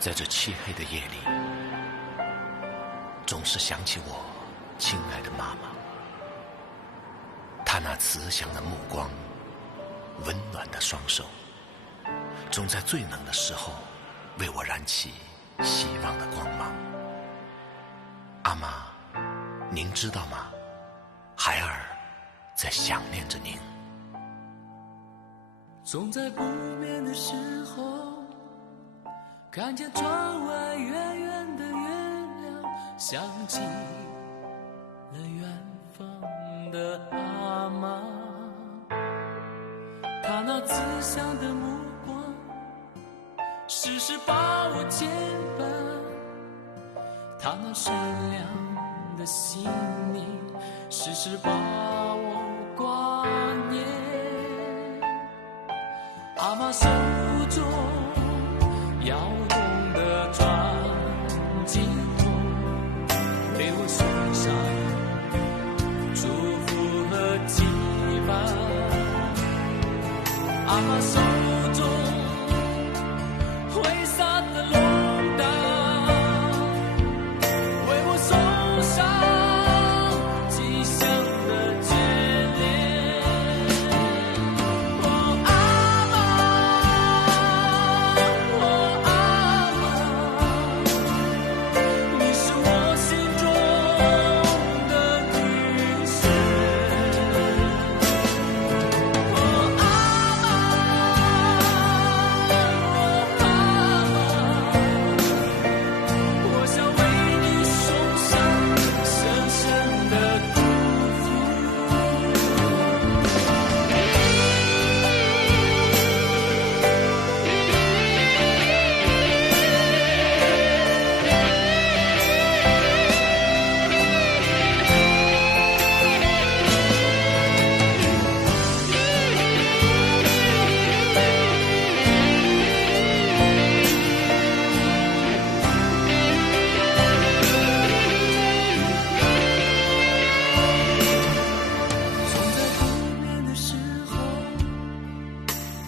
在这漆黑的夜里，总是想起我亲爱的妈妈。她那慈祥的目光，温暖的双手，总在最冷的时候为我燃起希望的光芒。阿妈，您知道吗？孩儿在想念着您。总在不眠的时候，看见窗外远远的月亮，想起了远方的阿妈。她那慈祥的目光，时时把我牵绊，她那善良的心灵，时时把我挂念。阿妈手中摇动的转经筒，为我送上祝福和期盼。阿妈手中挥洒的龙刀，为我送上吉祥的眷恋。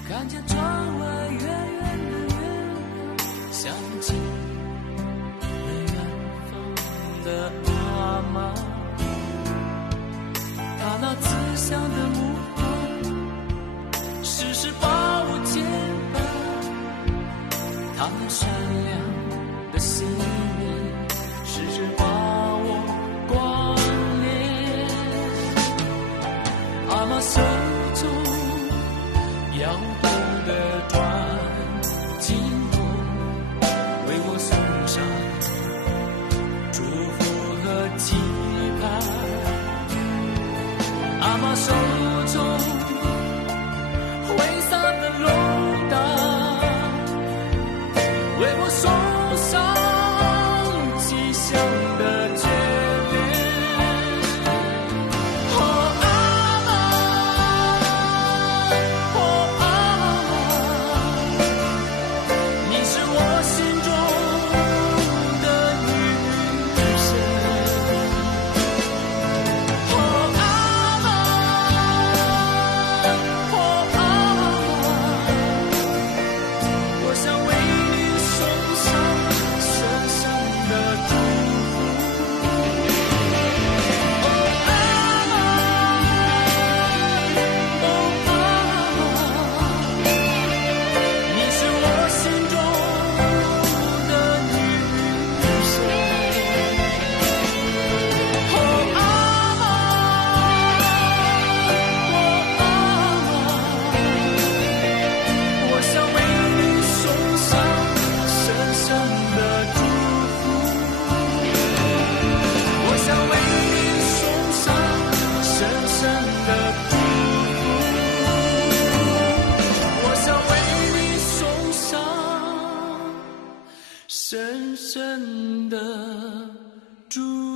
看见窗外远远的月亮，想起了远方的阿妈。她那慈祥的目光，时时把我牵绊，她那善良的心灵，时时把我挂念。阿妈手中摇动的转经筒，为我送上祝福和期盼。阿妈手中挥洒的龙刀，为我送上吉祥的眷恋。深深的祝福。